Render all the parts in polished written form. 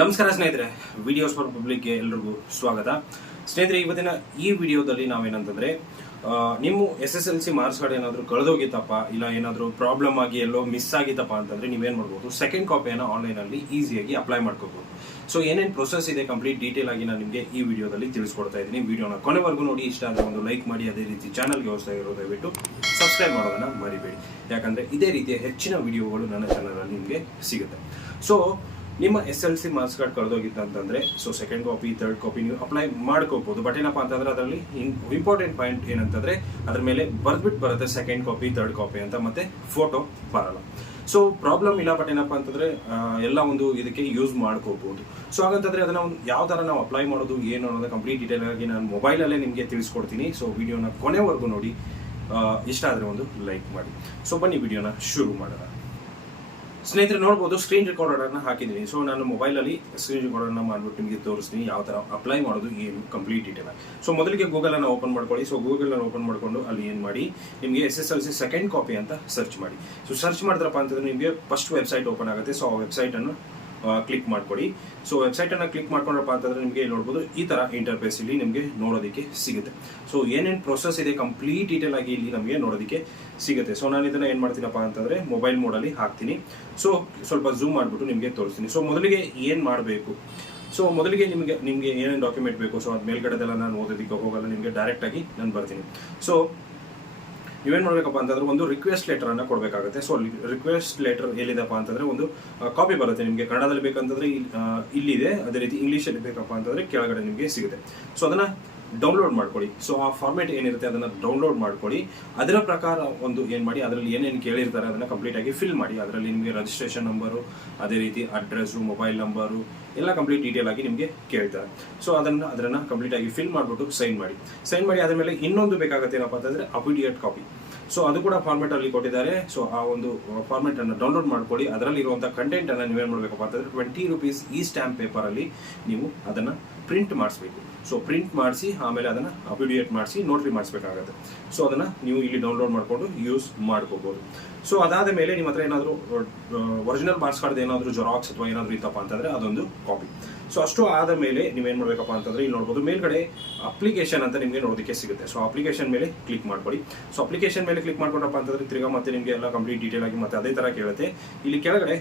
ನಮಸ್ಕಾರ ಸ್ನೇಹಿತರೆ, videos for ಪಬ್ಲಿಕ್ಗೆ ಎಲ್ರಿಗೂ ಸ್ವಾಗತ. ಸ್ನೇಹಿತರೆ, ಇವತ್ತಿನ ಈ ವಿಡಿಯೋದಲ್ಲಿ ನಾವೇನಂತಂದ್ರೆ ನಿಮ್ಮ SSLC ಮಾರ್ಕ್ಸ್ ಕಾರ್ಡ್ ಏನಾದರೂ ಕಳೆದೋಗಿತ್ತಪ್ಪ, ಇಲ್ಲ ಏನಾದರೂ ಪ್ರಾಬ್ಲಮ್ ಆಗಿ ಎಲ್ಲೋ ಮಿಸ್ ಆಗಿತ್ತಪ್ಪ ಅಂತಂದ್ರೆ ನೀವೇನು ಮಾಡ್ಬೋದು, ಸೆಕೆಂಡ್ ಕಾಪಿಯನ್ನು ಆನ್ಲೈನಲ್ಲಿ ಈಸಿಯಾಗಿ ಅಪ್ಲೈ ಮಾಡ್ಕೋಬಹುದು. ಸೊ ಏನೇನು ಪ್ರೊಸೆಸ್ ಇದೆ ಕಂಪ್ಲೀಟ್ ಡೀಟೇಲ್ ಆಗಿ ನಾನು ನಿಮಗೆ ಈ ವಿಡಿಯೋದಲ್ಲಿ ತಿಳಿಸ್ಕೊಡ್ತಾ ಇದ್ದೀನಿ. ವಿಡಿಯೋನ ಕೊನೆವರೆಗೂ ನೋಡಿ. ಇಷ್ಟ ಆದರೆ ಒಂದು ಲೈಕ್ ಮಾಡಿ, ಅದೇ ರೀತಿ ಚಾನಲ್ಗೆ ಹೊಸ ಇರೋ ದಯವಿಟ್ಟು ಸಬ್ಸ್ಕ್ರೈಬ್ ಮಾಡೋದನ್ನ ಮರಿಬೇಡಿ, ಯಾಕಂದ್ರೆ ಇದೇ ರೀತಿಯ ಹೆಚ್ಚಿನ ವಿಡಿಯೋಗಳು ನನ್ನ ಚಾನಲಲ್ಲಿ ನಿಮಗೆ ಸಿಗುತ್ತೆ. ಸೊ ನಿಮ್ಮ SLC ಮಾರ್ಕ್ಸ್ ಕಾರ್ಡ್ ಕಳೆದೋಗಿತ್ತು ಅಂತಂದ್ರೆ so second copy third copy ನೀವು ಅಪ್ಲೈ ಮಾಡ್ಕೋಬಹುದು. ಬಟ್ ಏನಪ್ಪಾ ಅಂತಂದ್ರೆ ಅದರಲ್ಲಿ ಇಂಪಾರ್ಟೆಂಟ್ ಪಾಯಿಂಟ್ ಏನಂತಂದ್ರೆ ಅದ್ರ ಮೇಲೆ ಬರ್ದ್ಬಿಟ್ಟು ಬರುತ್ತೆ ಸೆಕೆಂಡ್ ಕಾಪಿ ಥರ್ಡ್ ಕಾಪಿ ಅಂತ, ಮತ್ತೆ ಫೋಟೋ ಬರಲ್ಲ. ಸೊ ಪ್ರಾಬ್ಲಮ್ ಇಲ್ಲ, ಬಟ್ ಏನಪ್ಪಾ ಅಂತಂದ್ರೆ ಎಲ್ಲ ಒಂದು ಇದಕ್ಕೆ ಯೂಸ್ ಮಾಡ್ಕೋಬಹುದು. ಸೊ ಹಾಗಂತಂದ್ರೆ ಅದನ್ನ ಒಂದು ಯಾವ ತರ ನಾವು ಅಪ್ಲೈ ಮಾಡೋದು ಏನು ಅನ್ನೋದು ಕಂಪ್ಲೀಟ್ ಡೀಟೇಲ್ ಆಗಿ ನಾನು ಮೊಬೈಲಲ್ಲೇ ನಿಮಗೆ ತಿಳಿಸ್ಕೊಡ್ತೀನಿ. ಸೊ ವಿಡಿಯೋನ ಕೊನೆವರೆಗೂ ನೋಡಿ. ಇಷ್ಟ ಆದ್ರೆ ಒಂದು ಲೈಕ್ ಮಾಡಿ. ಸೊ ಬನ್ನಿ ವಿಡಿಯೋನ ಶುರು ಮಾಡೋಣ. ಸ್ನೇಹಿತರೆ, ನೋಡ್ಬೋದು ಸ್ಕ್ರೀನ್ ರೆಕಾರ್ಡರ್ನ ಹಾಕಿದ್ದೀನಿ. ಸೊ ನಾನು ಮೊಬೈಲಲ್ಲಿ ಸ್ಕ್ರೀನ್ ರೆಕಾರ್ಡರ್ನ ಮಾಡ್ಬಿಟ್ಟು ನಿಮಗೆ ತೋರಿಸ್ತೀನಿ ಯಾವ ಥರ ಅಪ್ಲೈ ಮಾಡೋದು ಏನು ಕಂಪ್ಲೀಟ್ ಡೀಟೇಲ್. ಸೊ ಮೊದಲಿಗೆ ಗೂಗಲನ್ನು ಓಪನ್ ಮಾಡ್ಕೊಳ್ಳಿ. ಸೊ ಗೂಗಲನ್ನು ಓಪನ್ ಮಾಡಿಕೊಂಡು ಅಲ್ಲಿ ಏನು ಮಾಡಿ, ನಿಮಗೆ SSLC ಸೆಕೆಂಡ್ ಕಾಪಿ ಅಂತ ಸರ್ಚ್ ಮಾಡಿ. ಸೊ ಸರ್ಚ್ ಮಾಡಿದ್ರಪ್ಪ ಅಂತಂದ್ರೆ ನಿಮಗೆ ಫಸ್ಟ್ ವೆಬ್ಸೈಟ್ ಓಪನ್ ಆಗುತ್ತೆ. ಸೊ ಆ ವೆಬ್ಸೈಟನ್ನು ಕ್ಲಿಕ್ ಮಾಡ್ಕೊಳ್ಳಿ. ಸೊ ವೆಬ್ಸೈಟನ್ನು ಕ್ಲಿಕ್ ಮಾಡ್ಕೊಂಡ್ರಪ್ಪ ಅಂತಂದ್ರೆ ನಿಮಗೆ ನೋಡ್ಬೋದು ಈ ಥರ ಇಂಟರ್ಫೇಸ್ ಇಲ್ಲಿ ನಿಮಗೆ ನೋಡೋದಕ್ಕೆ ಸಿಗುತ್ತೆ. ಸೊ ಏನೇನು ಪ್ರೊಸೆಸ್ ಇದೆ ಕಂಪ್ಲೀಟ್ ಡೀಟೇಲ್ ಆಗಿ ಇಲ್ಲಿ ನಮಗೆ ನೋಡೋದಕ್ಕೆ ಸಿಗುತ್ತೆ. ಸೊ ನಾನು ಇದನ್ನ ಏನು ಮಾಡ್ತೀನಪ್ಪ ಅಂತಂದ್ರೆ ಮೊಬೈಲ್ ಮೋಡಲ್ಲಿ ಹಾಕ್ತೀನಿ. ಸೊ ಸ್ವಲ್ಪ ಝೂಮ್ ಮಾಡಿಬಿಟ್ಟು ನಿಮಗೆ ತೋರಿಸ್ತೀನಿ. ಸೊ ಮೊದಲಿಗೆ ಏನು ಮಾಡಬೇಕು, ಸೊ ಮೊದಲಿಗೆ ನಿಮಗೆ ಏನೇನು ಡಾಕ್ಯುಮೆಂಟ್ ಬೇಕು, ಸೊ ಅದು ಮೇಲ್ಗಡೆದೆಲ್ಲ ನಾನು ಓದೋದಕ್ಕೆ ಹೋಗಲ್ಲ, ನಿಮಗೆ ಡೈರೆಕ್ಟ್ ಆಗಿ ನಾನು ಬರ್ತೀನಿ. ಸೊ ನೀವೇನು ಮಾಡಬೇಕಪ್ಪ ಅಂತಂದ್ರೆ ಒಂದು ರಿಕ್ವೆಸ್ಟ್ ಲೆಟರ್ ಅನ್ನ ಕೊಡಬೇಕಾಗುತ್ತೆ. ಸೊ ರಿಕ್ವೆಸ್ಟ್ ಲೆಟರ್ ಎಲ್ಲಿದೆಪ್ಪ ಅಂತಂದ್ರೆ ಒಂದು ಕಾಪಿ ಬರುತ್ತೆ. ನಿಮಗೆ ಕನ್ನಡದಲ್ಲಿ ಬೇಕಂತಂದ್ರೆ ಇಲ್ಲಿದೆ, ಅದೇ ರೀತಿ ಇಂಗ್ಲೀಷಲ್ಲಿ ಬೇಕಪ್ಪ ಅಂತಂದ್ರೆ ಕೆಳಗಡೆ ನಿಮಗೆ ಸಿಗುತ್ತೆ. ಸೊ ಅದನ್ನ ಡೌನ್ಲೋಡ್ ಮಾಡ್ಕೊಳ್ಳಿ. ಸೊ ಆ ಫಾರ್ಮೇಟ್ ಏನಿರುತ್ತೆ ಅದನ್ನ ಡೌನ್ಲೋಡ್ ಮಾಡ್ಕೊಳ್ಳಿ. ಅದರ ಪ್ರಕಾರ ಒಂದು ಏನು ಮಾಡಿ, ಅದರಲ್ಲಿ ಏನೇನು ಕೇಳಿರ್ತಾರೆ ಅದನ್ನ ಕಂಪ್ಲೀಟ್ ಆಗಿ ಫಿಲ್ ಮಾಡಿ. ಅದರಲ್ಲಿ ನಿಮಗೆ ರಿಜಿಸ್ಟ್ರೇಷನ್ ನಂಬರು, ಅದೇ ರೀತಿ ಅಡ್ರೆಸ್ಸು, ಮೊಬೈಲ್ ನಂಬರು ಎಲ್ಲ ಕಂಪ್ಲೀಟ್ ಡೀಟೇಲ್ ಆಗಿ ನಿಮಗೆ ಕೇಳ್ತಾರೆ. ಸೊ ಅದನ್ನ ಕಂಪ್ಲೀಟ್ ಆಗಿ ಫಿಲ್ ಮಾಡಿಬಿಟ್ಟು ಸೈನ್ ಮಾಡಿ ಆದ ಮೇಲೆ ಇನ್ನೊಂದು ಬೇಕಾಗುತ್ತೆ ಏನಪ್ಪ ಅಂತಂದ್ರೆ ಅಫಿಡಿಯೇಟ್ ಕಾಪಿ. ಸೊ ಅದು ಕೂಡ ಫಾರ್ಮೆಟ್ ಅಲ್ಲಿ ಕೊಟ್ಟಿದ್ದಾರೆ. ಸೊ ಆ ಒಂದು ಫಾರ್ಮೆಟ್ ಅನ್ನು ಡೌನ್ಲೋಡ್ ಮಾಡ್ಕೊಳ್ಳಿ. ಅದರಲ್ಲಿ ಇರುವಂತಹ ಕಂಟೆಂಟ್ ಅನ್ನ ನೀವೇನು ಮಾಡಬೇಕಪ್ಪ ಅಂತಂದ್ರೆ 20 ರೂಪೀಸ್ ಈ ಸ್ಟ್ಯಾಂಪ್ ಪೇಪರ್ ಅಲ್ಲಿ ನೀವು ಅದನ್ನ ಪ್ರಿಂಟ್ ಮಾಡಿಸ್ಬೇಕು. ಸೊ ಪ್ರಿಂಟ್ ಮಾಡಿಸಿ ಆಮೇಲೆ ಅದನ್ನ ಅಫಿಡಿಯೇಟ್ ಮಾಡಿಸಿ ನೋಟ್ರಿ ಮಾಡಿಸ್ಬೇಕಾಗುತ್ತೆ. ಸೊ ಅದನ್ನ ನೀವು ಇಲ್ಲಿ ಡೌನ್ಲೋಡ್ ಮಾಡಿಕೊಂಡು ಯೂಸ್ ಮಾಡ್ಕೋಬಹುದು. ಸೊ ಅದಾದ ಮೇಲೆ ನಿಮ್ಮ ಹತ್ರ ಏನಾದರೂ ಒರಿಜಿನಲ್ ಮಾರ್ಕ್ಸ್ ಕಾರ್ಡ್ ಏನಾದರೂ ಜೆರಾಕ್ಸ್ ಅಥವಾ ಏನಾದರೂ ಇತ್ತಪ್ಪ ಅಂತಂದ್ರೆ ಅದೊಂದು ಕಾಪಿ. ಸೊ ಅಷ್ಟು ಆದ ಮೇಲೆ ನೀವೇನು ಮಾಡಬೇಕಪ್ಪ ಅಂತಂದ್ರೆ ಇಲ್ಲಿ ನೋಡ್ಬೋದು ಮೇಲ್ಗಡೆ ಅಪ್ಲಿಕೇಶನ್ ಅಂತ ನಿಮಗೆ ನೋಡೋದಕ್ಕೆ ಸಿಗುತ್ತೆ. ಸೊ ಅಪ್ಲಿಕೇಶನ್ ಮೇಲೆ ಕ್ಲಿಕ್ ಮಾಡ್ಕೊಳ್ಳಿ. ಸೊ ಅಪ್ಲಿಕೇಶನ್ ಮೇಲೆ ಕ್ಲಿಕ್ ಮಾಡ್ಕೊಂಡಪ್ಪ ಅಂತಂದ್ರೆ ತಿರ್ಗಾ ಮತ್ತೆ ನಿಮಗೆ ಎಲ್ಲ ಕಂಪ್ಲೀಟ್ ಡೀಟೇಲ್ ಆಗಿ ಮತ್ತೆ ಅದೇ ತರ ಕೇಳುತ್ತೆ. ಇಲ್ಲಿ ಕೆಳಗಡೆ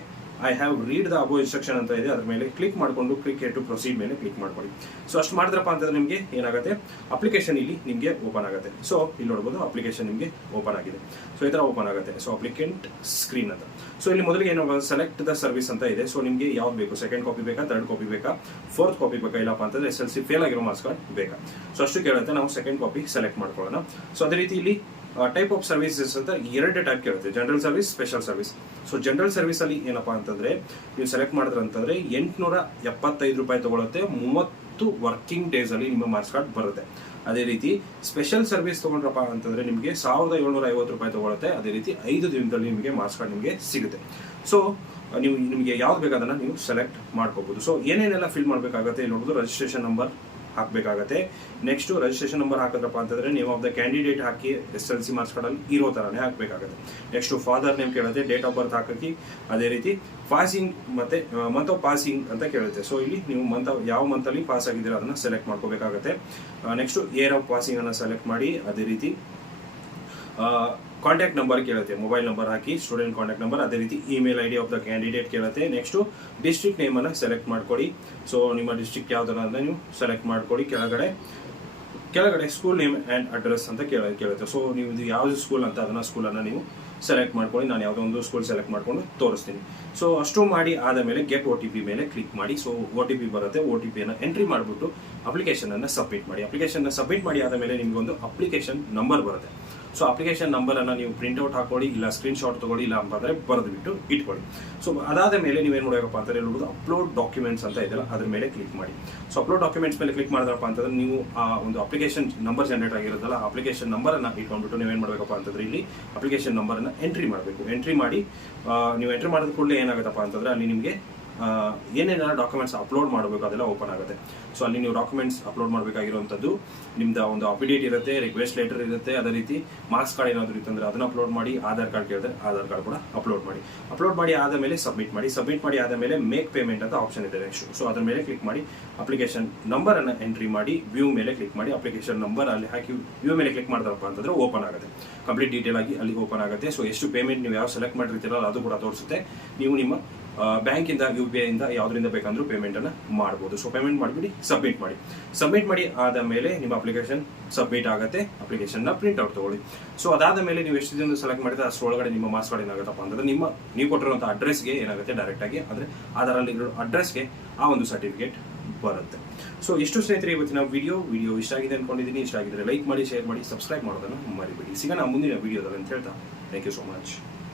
I have read the above instruction ಅಂತ ಇದೆ, ಅದ್ರ ಮೇಲೆ ಕ್ಲಿಕ್ ಮಾಡಿಕೊಂಡು ಕ್ಲಿಕ್ ಟು ಪ್ರೊಸೀಡ್ ಮೇಲೆ ಕ್ಲಿಕ್ ಮಾಡ್ಕೊಳ್ಳಿ. ಸೊ ಅಷ್ಟು ಮಾಡಿದ್ರಪ್ಪ ಅಂತಂದ್ರೆ ನಿಮಗೆ ಏನಾಗುತ್ತೆ, ಅಪ್ಲಿಕೇಶನ್ ಇಲ್ಲಿ ನಿಮಗೆ ಓಪನ್ ಆಗುತ್ತೆ. ಸೊ ಇಲ್ಲಿ ನೋಡ್ಬೋದು ಅಪ್ಲಿಕೇಶನ್ ನಿಮಗೆ ಓಪನ್ ಆಗಿದೆ. ಸೊ ಈ ತರ ಓಪನ್ ಆಗುತ್ತೆ. ಸೊ ಅಪ್ಲಿಕೆಂಟ್ ಸ್ಕ್ರೀನ್ ಅಂತ. ಸೊ ಇಲ್ಲಿ ಮೊದಲಿಗೆ ಏನೋ ಸೆಲೆಕ್ಟ್ ದ ಸರ್ವಿಸ್ ಅಂತ ಇದೆ. ಸೊ ನಿಮಗೆ ಯಾವ್ದು ಬೇಕು, ಸೆಕೆಂಡ್ ಕಾಪಿ ಬೇಕಾ, ಥರ್ಡ್ ಕಾಪಿ ಬೇಕಾ, ಫೋರ್ತ್ ಕಾಪಿ ಬೇಕಾ, ಇಲ್ಲಪ್ಪ ಅಂತಂದ್ರೆ SLC ಫೇಲ್ ಆಗಿರೋ ಮಾರ್ಕ್ಸ್ ಕಾರ್ಡ್ ಬೇಕಾ. ಸೊ ಅಷ್ಟು ಕೇಳುತ್ತೆ. ನಾವು ಸೆಕೆಂಡ್ ಕಾಪಿ ಸೆಲೆಕ್ಟ್ ಮಾಡ್ಕೊಳ್ಳೋಣ. ಸೊ ಅದೇ ರೀತಿ ಇಲ್ಲಿ ಟೈಪ್ ಆಫ್ ಸರ್ವಿಸಸ್ ಅಂತ 2 ಟೈಪ್ ಕೇಳುತ್ತೆ, general service, special service. So general service ಅಲ್ಲಿ ಏನಪ್ಪಾ ಅಂತಂದ್ರೆ ನೀವು ಸೆಲೆಕ್ಟ್ ಮಾಡಿದ್ರೆ ಅಂತಂದ್ರೆ 875 ರೂಪಾಯಿ ತಗೊಳುತ್ತೆ. 30 ವರ್ಕಿಂಗ್ ಡೇಸ್ ಅಲ್ಲಿ ನಿಮ್ಮ ಮಾರ್ಕ್ಸ್ ಕಾರ್ಡ್ ಬರುತ್ತೆ. ಅದೇ ರೀತಿ ಸ್ಪೆಷಲ್ ಸರ್ವಿಸ್ ತಗೊಂಡ್ರಪ್ಪ ಅಂತಂದ್ರೆ ನಿಮಗೆ 1750 ರೂಪಾಯಿ ತಗೊಳುತ್ತೆ. ಅದೇ ರೀತಿ 5 ದಿನದಲ್ಲಿ ನಿಮಗೆ ಮಾರ್ಕ್ಸ್ ಕಾರ್ಡ್ ನಿಮಗೆ ಸಿಗುತ್ತೆ. ಸೊ ನಿಮಗೆ ಯಾವ್ದು ಬೇಕಾದನ್ನ ನೀವು ಸೆಲೆಕ್ಟ್ ಮಾಡ್ಕೋಬಹುದು. ಸೊ ಏನೇನೆಲ್ಲ ಫಿಲ್ ಮಾಡಬೇಕಾಗುತ್ತೆ ಇಲ್ಲಿ ನೋಡೋದು, ರಿಜಿಸ್ಟ್ರೇಷನ್ ನಂಬರ್ ಹಾಕಬೇಕಾಗತ್ತೆ. ನೆಕ್ಸ್ಟ್ ರಿಜಿಸ್ಟ್ರೇಷನ್ ನಂಬರ್ ಹಾಕಿದ್ರಪ್ಪ ಅಂತಂದ್ರೆ ನೇಮ್ ಆಫ್ ದ ಕ್ಯಾಂಡಿಡೇಟ್ ಹಾಕಿ SLC ಮಾರ್ಕ್ಸ್ ಕಾರ್ಡ್ ಅಲ್ಲಿ ಇರೋ ತರನೇ ಹಾಕಬೇಕಾಗುತ್ತೆ. ನೆಕ್ಸ್ಟ್ ಫಾದರ್ ನೇಮ್ ಕೇಳುತ್ತೆ, ಡೇಟ್ ಆಫ್ ಬರ್ತ್ ಹಾಕಿ, ಅದೇ ರೀತಿ ಪಾಸಿಂಗ್ ಮತ್ತೆ ಮಂತ್ ಆಫ್ ಪಾಸಿಂಗ್ ಅಂತ ಕೇಳುತ್ತೆ. ಸೊ ಇಲ್ಲಿ ನೀವು ಯಾವ ಮಂತ್ ಅಲ್ಲಿ ಪಾಸ್ ಆಗಿದ್ದೀರಾ ಅದನ್ನ ಸೆಲೆಕ್ಟ್ ಮಾಡ್ಕೋಬೇಕಾಗುತ್ತೆ. ನೆಕ್ಸ್ಟ್ ಇಯರ್ ಆಫ್ ಪಾಸಿಂಗ್ ಅನ್ನ ಸೆಲೆಕ್ಟ್ ಮಾಡಿ, ಅದೇ ರೀತಿ ಕಾಂಟ್ಯಾಕ್ಟ್ ನಂಬರ್ ಕೇಳುತ್ತೆ, ಮೊಬೈಲ್ ನಂಬರ್ ಹಾಕಿ, ಸ್ಟೂಡೆಂಟ್ ಕಾಂಟ್ಯಾಕ್ಟ್ ನಂಬರ್, ಅದೇ ರೀತಿ email ID of the candidate ಕೇಳುತ್ತೆ. ನೆಕ್ಸ್ಟ್ ಡಿಸ್ಟ್ರಿಕ್ಟ್ ನೇಮ್ ಅನ್ನ ಸೆಲೆಕ್ಟ್ ಮಾಡ್ಕೊಳ್ಳಿ. ಸೊ ನಿಮ್ಮ ಡಿಸ್ಟ್ರಿಕ್ಟ್ ಯಾವ್ದನ್ನ ನೀವು ಸೆಲೆಕ್ಟ್ ಮಾಡ್ಕೊಳ್ಳಿ. ಕೆಳಗಡೆ ಸ್ಕೂಲ್ ನೇಮ್ ಅಂಡ್ ಅಡ್ರೆಸ್ ಅಂತ ಕೇಳುತ್ತೆ. ಸೊ ನೀವು ಇದು ಯಾವ್ದು ಸ್ಕೂಲ್ ಅಂತ ಅದನ್ನ ಸ್ಕೂಲನ್ನು ನೀವು ಸೆಲೆಕ್ಟ್ ಮಾಡ್ಕೊಳ್ಳಿ. ನಾನು ಯಾವುದೋ ಒಂದು ಸ್ಕೂಲ್ ಸೆಲೆಕ್ಟ್ ಮಾಡ್ಕೊಂಡು ತೋರಿಸ್ತೀನಿ. ಸೊ ಅಷ್ಟು ಮಾಡಿ ಆದ ಮೇಲೆ ಗೆಟ್ OTP ಮೇಲೆ ಕ್ಲಿಕ್ ಮಾಡಿ. ಸೊ OTP ಬರುತ್ತೆ, OTP ಅನ್ನ ಎಂಟ್ರಿ ಮಾಡಿಬಿಟ್ಟು ಅಪ್ಲಿಕೇಶನ್ ಅನ್ನ ಸಬ್ಮಿಟ್ ಮಾಡಿ. ಅಪ್ಲಿಕೇಶನ್ ಸಬ್ಮಿಟ್ ಮಾಡಿ ಆದ ಮೇಲೆ ನಿಮ್ಗೆ ಒಂದು ಅಪ್ಲಿಕೇಶನ್ ನಂಬರ್ ಬರುತ್ತೆ. ಸೊ ಅಪ್ಲಿಕೇಶನ್ ನಂಬರ್ ಅನ್ನ ನೀವು ಪ್ರಿಂಟ್ ಔಟ್ ಹಾಕೊಳ್ಳಿ, ಇಲ್ಲ ಸ್ಕ್ರೀನ್ ಶಾಟ್ ತಗೊಳ್ಳಿ, ಇಲ್ಲ ಅಂತಂದ್ರೆ ಬರೆದು ಬಿಟ್ಟು ಇಟ್ಕೊಳ್ಳಿ. ಸೊ ಅದಾದ ಮೇಲೆ ನೀವೇನು ಮಾಡಬೇಕಪ್ಪ ಅಂತಂದ್ರೆ ಹೇಳ್ಬೋದು ಅಪ್ಲೋಡ್ ಡಾಕ್ಯುಮೆಂಟ್ಸ್ ಅಂತ ಇದೆಯಲ್ಲ ಅದ್ರ ಮೇಲೆ ಕ್ಲಿಕ್ ಮಾಡಿ. ಸೊ ಅಪ್ಲೋಡ್ ಡಾಕ್ಯುಮೆಂಟ್ಸ್ ಮೇಲೆ ಕ್ಲಿಕ್ ಮಾಡಿದ್ರಪ್ಪ ಅಂತಂದ್ರೆ ನೀವು ಆ ಒಂದು ಅಪ್ಲಿಕೇಶನ್ ನಂಬರ್ ಜನರೇಟ್ ಆಗಿರುತ್ತಲ್ಲ, ಅಪ್ಲಿಕೇಶನ್ ನಂಬರ್ ಅನ್ನ ಇಟ್ಕೊಂಡ್ಬಿಟ್ಟು ನೀವೇನು ಮಾಡಬೇಕಪ್ಪ ಅಂತಂದ್ರೆ ಇಲ್ಲಿ ಅಪ್ಲಿಕೇಶನ್ ನಂಬರ್ ಅನ್ನ ಎಂಟ್ರಿ ಮಾಡಬೇಕು. ಎಂಟ್ರಿ ಮಾಡಿ ನೀವು ಎಂಟ್ರಿ ಮಾಡಿದ ಕೂಡಲೇ ಏನಾಗುತ್ತಪ್ಪ ಅಂತಂದ್ರೆ ಅಲ್ಲಿ ನಿಮಗೆ ಏನೇನೆಲ್ಲ ಡಾಕ್ಯುಮೆಂಟ್ಸ್ ಅಪ್ಲೋಡ್ ಮಾಡಬೇಕು ಅದೆಲ್ಲ ಓಪನ್ ಆಗುತ್ತೆ. ಸೊ ಅಲ್ಲಿ ನೀವು ಡಾಕ್ಯುಮೆಂಟ್ಸ್ ಅಪ್ಲೋಡ್ ಮಾಡಬೇಕಾಗಿರುವಂಥದ್ದು ನಿಮ್ದು ಒಂದು ಅಫಿಡೇಟ್ ಇರುತ್ತೆ, ರಿಕ್ವೆಸ್ಟ್ ಲೆಟರ್ ಇರುತ್ತೆ, ಅದೇ ರೀತಿ ಮಾರ್ಕ್ಸ್ ಕಾರ್ಡ್ ಏನಾದರೂ ಇತ್ತಂದ್ರೆ ಅದನ್ನ ಅಪ್ಲೋಡ್ ಮಾಡಿ, ಆಧಾರ್ ಕಾರ್ಡ್ ಕೇಳಿದ್ರೆ ಆಧಾರ್ ಕಾರ್ಡ್ ಕೂಡ ಅಪ್ಲೋಡ್ ಮಾಡಿ ಆದ ಮೇಲೆ ಸಬ್ಮಿಟ್ ಮಾಡಿ ಆದ ಮೇಲೆ ಮೇಕ್ ಪೇಮೆಂಟ್ ಅಂತ ಆಪ್ಷನ್ ಇದೆ ನೆಕ್ಸ್ಟ್. ಸೊ ಅದ್ರ ಮೇಲೆ ಕ್ಲಿಕ್ ಮಾಡಿ ಅಪ್ಲಿಕೇಶನ್ ನಂಬರ್ ಅನ್ನ ಎಂಟ್ರಿ ಮಾಡಿ ವ್ಯೂ ಮೇಲೆ ಕ್ಲಿಕ್ ಮಾಡಿ ಅಪ್ಲಿಕೇಶನ್ ನಂಬರ್ ಅಲ್ಲಿ ಹಾಕಿ ವ್ಯೂ ಮೇಲೆ ಕ್ಲಿಕ್ ಮಾಡಿದ್ರಪ್ಪ ಅಂತಂದ್ರೆ ಓಪನ್ ಆಗುತ್ತೆ, ಕಂಪ್ಲೀಟ್ ಡೀಟೇಲ್ ಆಗಿ ಅಲ್ಲಿ ಓಪನ್ ಆಗುತ್ತೆ. ಸೊ ಎಷ್ಟು ಪೇಮೆಂಟ್ ನೀವು ಯಾವ ಸೆಲೆಕ್ಟ್ ಮಾಡಿರ್ತೀರಲ್ಲ ಅದು ಕೂಡ ತೋರಿಸುತ್ತೆ. ನೀವು ನಿಮ್ಮ ಬ್ಯಾಂಕಿಂದ UPI ಇಂದ ಯಾವ್ದರಿಂದ ಬೇಕಂದ್ರೂ ಪೇಮೆಂಟ್ ಅನ್ನ ಮಾಡಬಹುದು. ಸೊ ಪೇಮೆಂಟ್ ಮಾಡಿಬಿಡಿ, ಸಬ್ಮಿಟ್ ಮಾಡಿ ಆದ ಮೇಲೆ ನಿಮ್ಮ ಅಪ್ಲಿಕೇಶನ್ ಸಬ್ಮಿಟ್ ಆಗುತ್ತೆ. ಅಪ್ಲಿಕೇಶನ್ ನ ಪ್ರಿಂಟ್ ಔಟ್ ತಗೊಳ್ಳಿ. ಸೊ ಅದಾದ ಮೇಲೆ ನೀವು ಎಷ್ಟು ದಿನ ಸೆಲೆಕ್ಟ್ ಮಾಡಿದ್ರೆ ಅಷ್ಟರೊಳಗಡೆ ನಿಮ್ಮ ಮಾರ್ಕ್ಸ್ ಕಾರ್ಡ್ ಏನಾಗುತ್ತಪ್ಪ ಅಂತಂದ್ರೆ ನೀವು ಕೊಟ್ಟಿರುವಂತಹ ಅಡ್ರೆಸ್ಗೆ ಏನಾಗುತ್ತೆ ಡೈರೆಕ್ಟ್ ಆಗಿ ಅಂದ್ರೆ ಆಧಾರಲ್ಲಿ ಇರೋ ಅಡ್ರೆಸ್ಗೆ ಆ ಒಂದು ಸರ್ಟಿಫಿಕೇಟ್ ಬರುತ್ತೆ. ಸೊ ಇಷ್ಟು ಸ್ನೇಹಿತರೆ ಇವತ್ತಿನ ವಿಡಿಯೋ ಇಷ್ಟ ಆಗಿದೆ ಅನ್ಕೊಂಡಿದ್ದೀನಿ. ಇಷ್ಟ ಆಗಿದ್ರೆ ಲೈಕ್ ಮಾಡಿ, ಶೇರ್ ಮಾಡಿ, ಸಬ್ಸ್ಕ್ರೈಬ್ ಮಾಡೋದನ್ನು ಮರಿಬೇಡಿ. ಸಿಗೋಣ ಮುಂದಿನ ವಿಡಿಯೋದಲ್ಲಿ ಅಂತ ಹೇಳ್ತಾ ಥ್ಯಾಂಕ್ ಯು ಸೋ ಮಚ್.